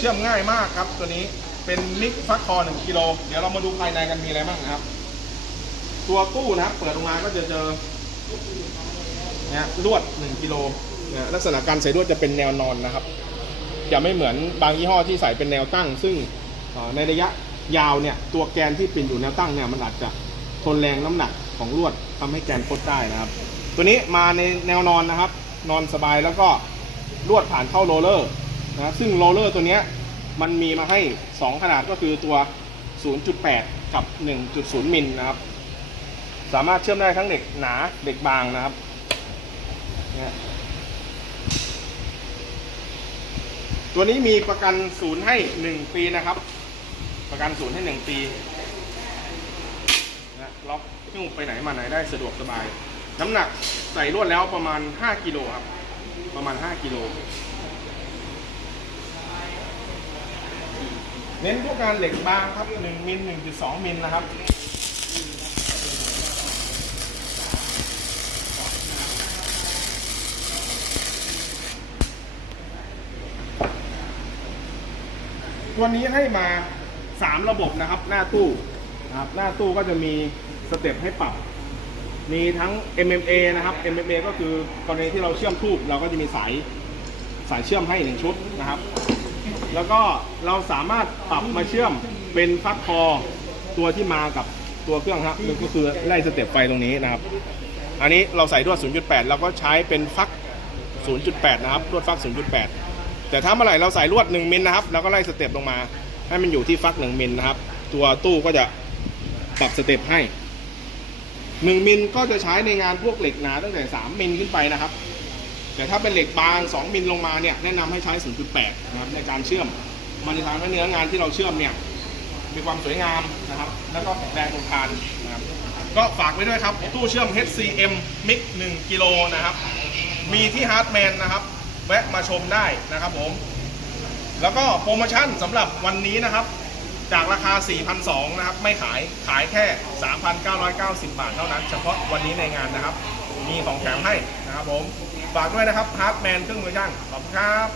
เชื่อมง่ายมากครับตัวนี้เป็นมิกฟักคอ1กิโลเดี๋ยวเรามาดูภายในกันมีอะไรบ้างนะครับ ตัวตู้นะครับเปิดออกมาก็จะเจอเนี่ยลวด 1กิโลเนี่ยลักษณะการใส่ลวดจะเป็นแนวนอนนะครับ จะไม่เหมือนบางยี่ห้อที่ใส่เป็นแนวตั้ง ซึ่งในระยะยาวเนี่ยตัวแกนที่เป็นอยู่แนวตั้งเนี่ยมันอาจจะทนแรงน้ำหนักของลวดทำให้แกนคดได้นะครับ ตัวนี้มาในแนวนอนนะครับ นอนสบายแล้วก็ลวดผ่านเข้าโรลเลอร์ นะซึ่งโรลเลอร์ตัวนี้มันมีมาให้ 2 ขนาดก็คือตัว 0.8 กับ 1.0 มิลนะครับ สามารถเชื่อมได้ทั้งเหล็กหนาเหล็กบางนะครับเนี่ยตัวนี้มีประกันศูนย์ให้ 1 ปีนะครับ ประกันศูนย์ให้ 1 ปีนะล็อกหิ้วไปไหนมาไหนได้สะดวกสบาย น้ำหนักใส่ลวดแล้วประมาณ 5 กิโลครับ ประมาณ 5 กิโล เน้นพวกงานเหล็กบางครับ1มิล1.2มิลนะครับตัวนี้ให้มา 3 ระบบนะครับ หน้าตู้นะครับหน้าตู้ก็จะมีสเต็ปให้ปรับ มีทั้ง MMA นะครับ MMA ก็คือกรณีที่เราเชื่อมทูบเราก็จะมีสายสายเชื่อมให้หนึ่งชุดนะครับ แล้วก็เราสามารถปรับมาเชื่อมเป็นฟักคอตัวที่มากับตัวเครื่องครับก็คือไล่สเต็ปไฟตรงนี้นะครับ อันนี้เราใส่ดวย0.8เราก็ใช้เป็นฟัก 0.8 นะครับลวดฟัก 0.8 แต่ถ้าเมื่อไหร่เราใส่ลวด 1มิลนะครับเราก็ไล่สเต็ปลงมา ให้มันอยู่ที่ฟัก 1มิลนะครับ ตัวตู้ก็จะปรับสเต็ปให้ 1มิลก็จะใช้ในงานพวกเหล็กหนาตั้งแต่ 3มิลขึ้นไปนะครับ แต่ถ้าเป็นเหล็กบาง 2 มิลลงมาเนี่ยแนะนำให้ใช้ 0.8 นะครับในการเชื่อม มันจะทำให้เนื้องานที่เราเชื่อมเนี่ยมีความสวยงามนะครับ แล้วก็แข็งแรงทนทานนะครับก็ฝากไว้ด้วยครับ ตู้เชื่อม HCM MIG 1กิโลนะครับ มีที่ฮาร์ดแมนนะครับ แวะมาชมได้นะครับผม แล้วก็โปรโมชั่นสำหรับวันนี้นะครับ จากราคา 4,200 นะครับ ไม่ขายขายแค่ 3,990 บาทเท่านั้น เฉพาะวันนี้ในงานนะครับ มีของแถมให้นะครับผม ฝากด้วยนะครับฮาร์ดแมนเครื่องมือช่าง ขอบคุณครับ